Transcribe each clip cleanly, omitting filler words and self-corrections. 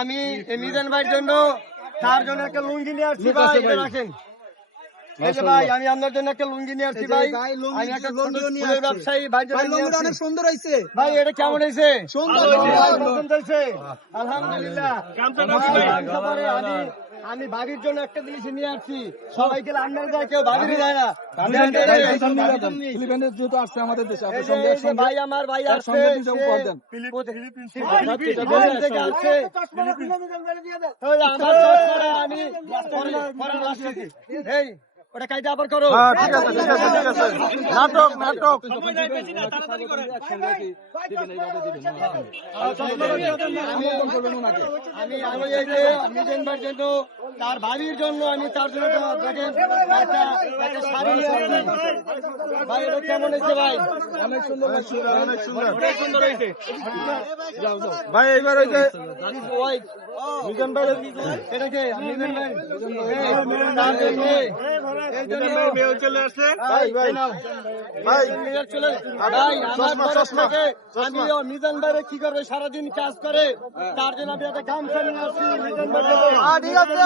আমি মিজান ভাইয়ের জন্য তার জন্য একটা লুঙ্গি নিয়ে আসছি ভাই, এটা রাখেন। এই যে ভাই, আমি আপনার জন্য একটা লুঙ্গি নিয়ে আসছি ভাই। আমি একটা ফুলের ব্যবসায়ী ভাই, অনেক সুন্দর হয়েছে ভাই। এটা কেমন হয়েছে? সুন্দর পছন্দ হয়েছে? আলহামদুলিল্লাহ। আমি ভাবির জন্য একটা জিনিস নিয়ে আসছি। সবাইকে আপনার যায়, কেউ ভাবির যায় না। ফিলিপাইনের জুতো আসছে আমাদের দেশে। ভাই আমার ভাই আসছে এই ওটা কাইতে আবার করো। নাটক নাটক তার ভাবির জন্য আমি তার জন্য ভাই, এটা কেমন হয়েছে ভাই? অনেক সুন্দর অনেক সুন্দর অনেক সুন্দর হয়েছে ভাই। এইবার ওই যে মিজান ভাই, এটা কে? মিজান ভাই তার জন্য চলে আসছে ভাই, ভাই ভাই চলে ভাই আমার তরফ থেকে আমি মিজান ভাইরে কি করবে, সারাদিন কাজ করে, তার জন্য আমি একটা গামছা নিয়ে আসছি মিজান ভাই। ঠিক আছে,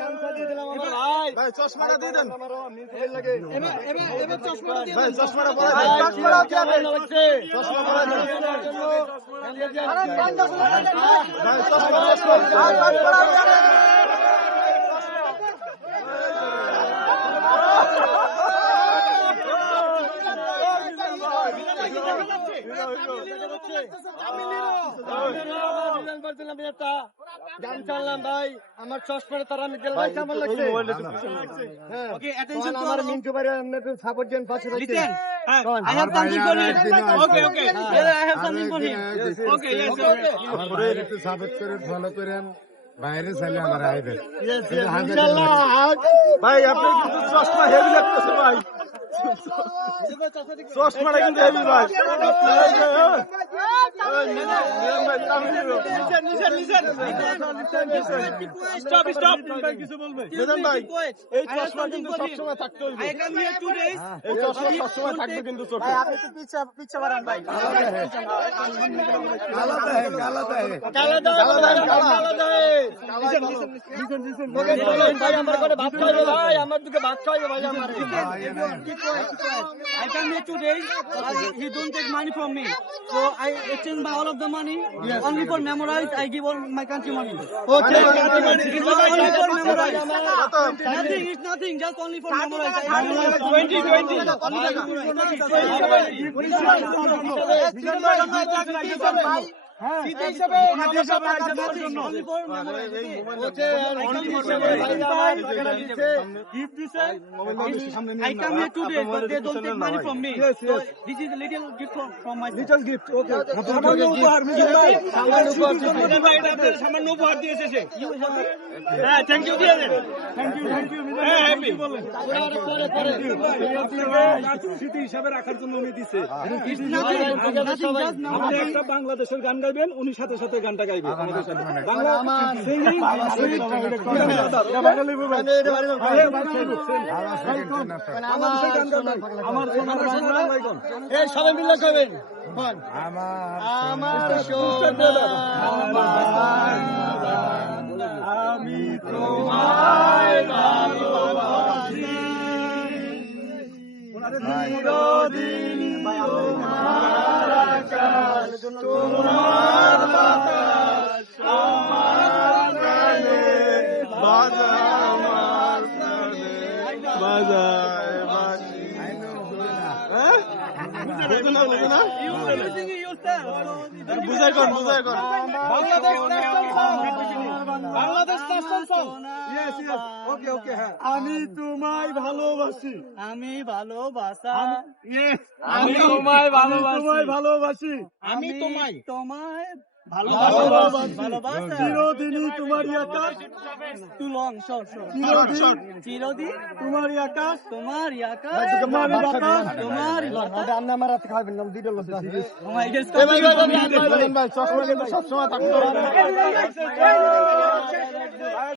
গামছা দিয়ে দিলাম আমার ভাই। ভাই চশমাটা দিয়ে দেন। এবার চশমা দিয়ে ভাই চশমাটা পরে ভাই, দেন। চশমা কেমন লাগছে? চশমা পরে দেন। ভাই ভাই আমার চশমা তারা আমি গেল ভাই, কেমন লাগছে? আমার মিন্টু ভাই সাপোর্ট দেন, পাশে থাকবেন। একটু সাপোর্ট করে ফলো করেন, বাইরে চাইলে আমার আইবেন। ভাই আপনার কিন্তু চশমা হেভি লাগতেছে ভাই। চশমাটা কিন্তু হেভি ভাই। ভাই এই চশমা কিন্তু সবসময় থাকতে হবে। এই চশমা সবসময় থাকবে কিন্তু চোখে। ভাই আমার ঘরে ভাত খাইবে ভাই, আমার দুকে ভাত খাইবে ভাই আমার। I come here today, he don't take money from me. So I exchange my all of the money. Only for memorize, I give all my country money. Okay. Only for memorize. Nothing, it's nothing, just only for memorize. 2020. I come here today, but they don't take money from me. So this is a little gift from my little gift. Okay সামান্য উপহার সামান্য উপহার দিয়েছে সে। হ্যাঁ, thank you দিয়ে দেন। হ্যাঁ, happy বলেন। স্মৃতি হিসাবে রাখার জন্য উনি দিছে। Nothing, আপনি একটা বাংলাদেশের গান গাইবেন, উনি সাথে সাথে গানটা গাইবে আমাদের সাথে। বাংলা সিঙ্গিং সবাই মিলে করবেন। আমার আমি তোমায় ভালোবাসি, চিরদিন তোমার আকাশ, তোমার বাতাস আমার প্রাণে বাজায়, আমার প্রাণে বাজায় বাঁশি। বুঝাই কর বুঝাই কর। Bangladesh national song. Okay okay হ্যাঁ। আমি তোমায় ভালোবাসি, আমি ভালোবাসা, আমি তোমায় ভালোবাসি, আমি তোমায় ভালোবাসি, চিরদিনই তোমারই আকাশ, too long, short. চিরদিন তোমারই আকাশ, তোমারই আকাশ, তোমারই বাতাস, তোমারই বাতাস। আপনি আমার হাতে খাবেন না, দুটো লোক Oh my God, ভাই চশমা কিন্তু সবসময় থাকতে হবে।